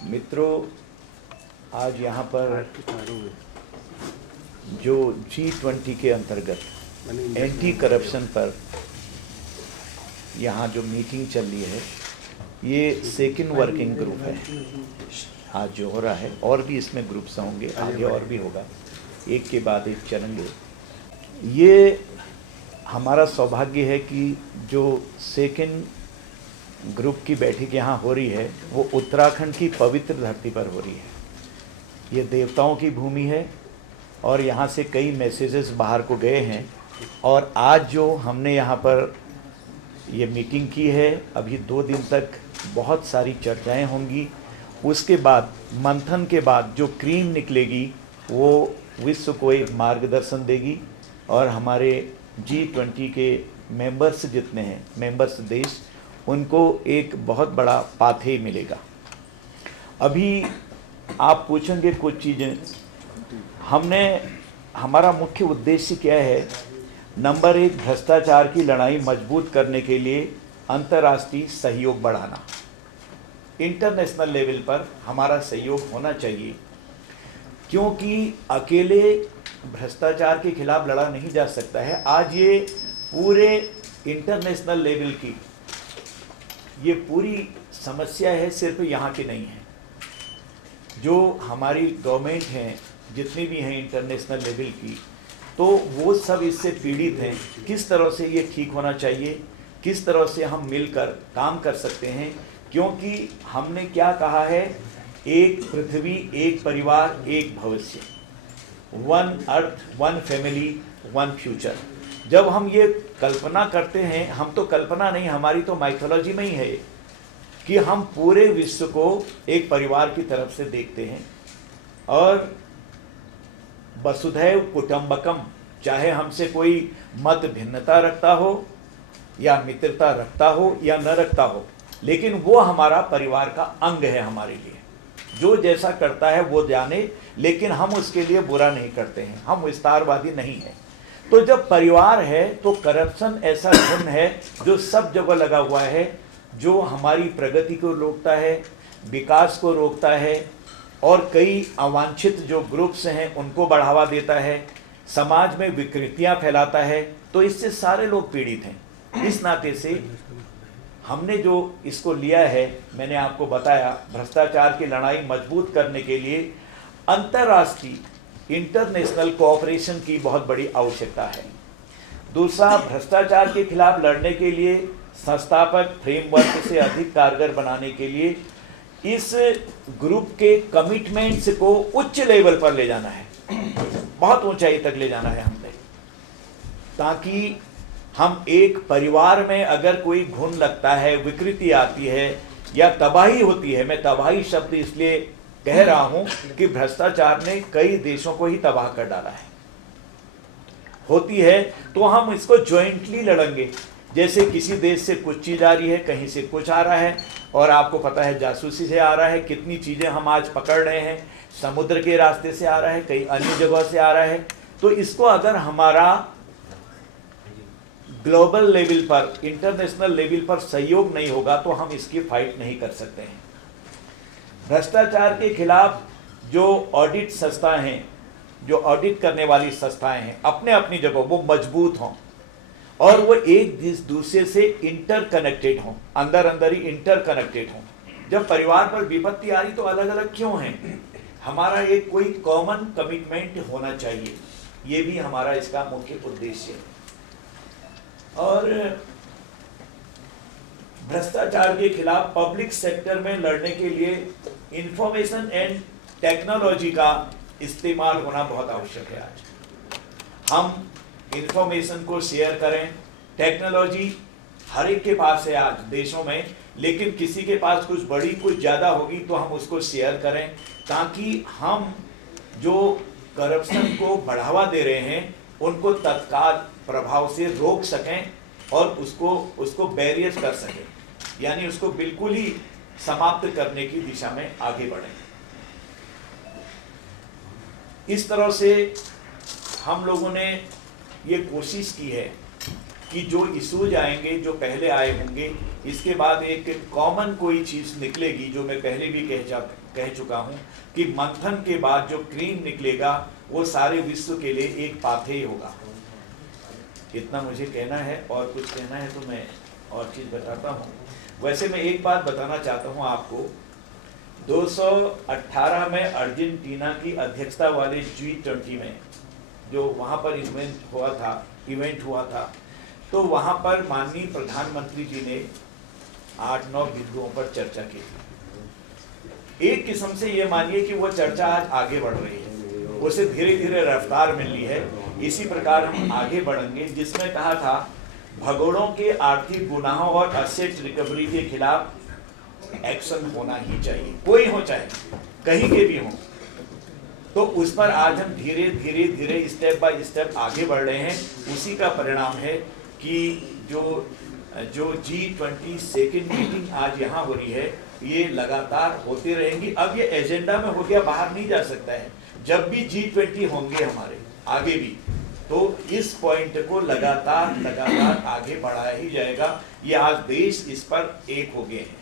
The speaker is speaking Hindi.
मित्रों, आज यहाँ पर जो G20 के अंतर्गत एंटी करप्शन पर यहाँ जो मीटिंग चल रही है, ये सेकंड वर्किंग ग्रुप है आज जो हो रहा है। और भी इसमें ग्रुप्स होंगे, आगे और भी होगा, एक के बाद एक चलेंगे। ये हमारा सौभाग्य है कि जो सेकंड ग्रुप की बैठक यहाँ हो रही है वो उत्तराखंड की पवित्र धरती पर हो रही है। ये देवताओं की भूमि है और यहाँ से कई मैसेजेस बाहर को गए हैं। और आज जो हमने यहाँ पर ये मीटिंग की है, अभी 2 दिन तक बहुत सारी चर्चाएं होंगी। उसके बाद मंथन के बाद जो क्रीम निकलेगी वो विश्व को एक मार्गदर्शन देगी और हमारे G20 के मेंबर्स जितने हैं, मेंबर्स देश, उनको एक बहुत बड़ा पाथे मिलेगा। अभी आप पूछेंगे कुछ चीज़ें। हमारा मुख्य उद्देश्य क्या है? नंबर 1, भ्रष्टाचार की लड़ाई मजबूत करने के लिए अंतर्राष्ट्रीय सहयोग बढ़ाना। इंटरनेशनल लेवल पर हमारा सहयोग होना चाहिए, क्योंकि अकेले भ्रष्टाचार के खिलाफ लड़ा नहीं जा सकता है। आज ये पूरे इंटरनेशनल लेवल की ये पूरी समस्या है, सिर्फ यहाँ की नहीं है। जो हमारी गवर्नमेंट हैं, जितनी भी हैं इंटरनेशनल लेवल की, तो वो सब इससे पीड़ित हैं। किस तरह से ये ठीक होना चाहिए, किस तरह से हम मिलकर काम कर सकते हैं, क्योंकि हमने क्या कहा है, एक पृथ्वी, एक परिवार, एक भविष्य, 1 अर्थ, 1 फैमिली, 1 फ्यूचर। जब हम ये कल्पना करते हैं, हम तो कल्पना नहीं, हमारी तो माइथोलॉजी में ही है कि हम पूरे विश्व को एक परिवार की तरफ से देखते हैं। और वसुधैव कुटुंबकम, चाहे हमसे कोई मत भिन्नता रखता हो या मित्रता रखता हो या न रखता हो, लेकिन वो हमारा परिवार का अंग है हमारे लिए। जो जैसा करता है वो जाने, लेकिन हम उसके लिए बुरा नहीं करते हैं, हम विस्तारवादी नहीं हैं। तो जब परिवार है तो करप्शन ऐसा गुण है जो सब जगह लगा हुआ है, जो हमारी प्रगति को रोकता है, विकास को रोकता है और कई अवांछित जो ग्रुप्स हैं उनको बढ़ावा देता है, समाज में विकृतियां फैलाता है। तो इससे सारे लोग पीड़ित हैं। इस नाते से हमने जो इसको लिया है, मैंने आपको बताया, भ्रष्टाचार की लड़ाई मजबूत करने के लिए अंतर्राष्ट्रीय इंटरनेशनल कोऑपरेशन की बहुत बड़ी आवश्यकता है। दूसरा, भ्रष्टाचार के खिलाफ लड़ने के लिए संस्थापक फ्रेमवर्क से अधिक कारगर बनाने के लिए इस ग्रुप के कमिटमेंट्स को उच्च लेवल पर ले जाना है, बहुत ऊंचाई तक ले जाना है हमने, ताकि हम एक परिवार में अगर कोई घुन लगता है, विकृति आती है या तबाही होती है, मैं तबाही शब्द इसलिए कह रहा हूं कि भ्रष्टाचार ने कई देशों को ही तबाह कर डाला है, होती है, तो हम इसको ज्वाइंटली लड़ेंगे। जैसे किसी देश से कुछ चीज आ रही है, कहीं से कुछ आ रहा है, और आपको पता है जासूसी से आ रहा है, कितनी चीजें हम आज पकड़ रहे हैं, समुद्र के रास्ते से आ रहा है, कई अन्य जगह से आ रहा है। तो इसको अगर हमारा ग्लोबल लेवल पर, इंटरनेशनल लेवल पर सहयोग नहीं होगा तो हम इसकी फाइट नहीं कर सकते हैं। भ्रष्टाचार के खिलाफ जो ऑडिट संस्थाएं हैं, जो ऑडिट करने वाली संस्थाएं हैं, अपने अपनी जगह वो मजबूत हों और वो एक दूसरे से इंटरकनेक्टेड हों, अंदर अंदर ही इंटरकनेक्टेड हों। जब परिवार पर विपत्ति आ रही तो अलग अलग क्यों हैं? हमारा एक कोई कॉमन कमिटमेंट होना चाहिए, ये भी हमारा इसका मुख्य उद्देश्य है। और भ्रष्टाचार के खिलाफ पब्लिक सेक्टर में लड़ने के लिए इंफॉर्मेशन एंड टेक्नोलॉजी का इस्तेमाल होना बहुत आवश्यक है। आज हम इंफॉर्मेशन को शेयर करें, टेक्नोलॉजी हर एक के पास है आज देशों में, लेकिन किसी के पास कुछ बड़ी, कुछ ज़्यादा होगी तो हम उसको शेयर करें, ताकि हम जो करप्शन को बढ़ावा दे रहे हैं उनको तत्काल प्रभाव से रोक सकें और उसको बैरियर कर सकें, यानी उसको बिल्कुल ही समाप्त करने की दिशा में आगे बढ़ें। इस तरह से हम लोगों ने ये कोशिश की है कि जो इशूज आएंगे जो पहले आए होंगे, इसके बाद एक कॉमन कोई चीज़ निकलेगी, जो मैं पहले भी कह चुका हूँ कि मंथन के बाद जो क्रीम निकलेगा वो सारे विश्व के लिए एक पाथेय होगा। इतना मुझे कहना है, और कुछ कहना है तो मैं और चीज़ बताता हूँ। वैसे मैं एक बात बताना चाहता हूँ आपको, 218 में अर्जेंटीना की अध्यक्षता वाले G20 में जो वहाँ पर इवेंट हुआ था, तो वहाँ पर माननीय प्रधानमंत्री जी ने 8-9 बिंदुओं पर चर्चा की थी। एक किस्म से ये मानिए कि वो चर्चा आज आगे बढ़ रही है, उसे धीरे धीरे रफ्तार मिल रही है। इसी प्रकार हम आगे बढ़ेंगे, जिसमें कहा था भगोड़ों के आर्थिक गुनाहों और असेट रिकवरी के खिलाफ एक्शन होना ही चाहिए, कोई हो चाहे कहीं के भी हो। तो उस पर आज हम धीरे धीरे धीरे स्टेप बाय स्टेप आगे बढ़ रहे हैं। उसी का परिणाम है कि जो G20 सेकेंड मीटिंग आज यहाँ हो रही है, ये लगातार होती रहेंगी। अब ये एजेंडा में हो गया, बाहर नहीं जा सकता है। जब भी G20 होंगे हमारे आगे भी, तो इस पॉइंट को लगातार आगे बढ़ाया ही जाएगा। ये आज देश इस पर एक हो गए हैं।